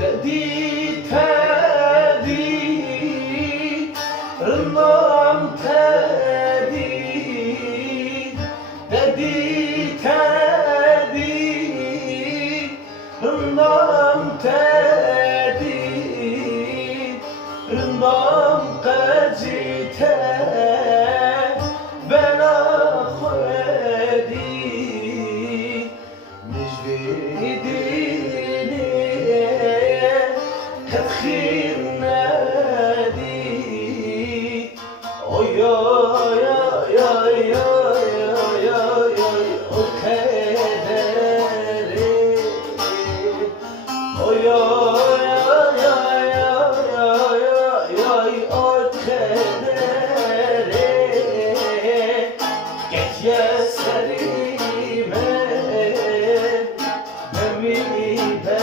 Dedi tedi rınam tedi Dedi tedi rınam tedi Rınam qecite bena khwedi Mecvedini تدخين نادي oy oy oy oy oy oy oy oy o kederi oy oy oy oy oy oy oy o kederi Gece serime memide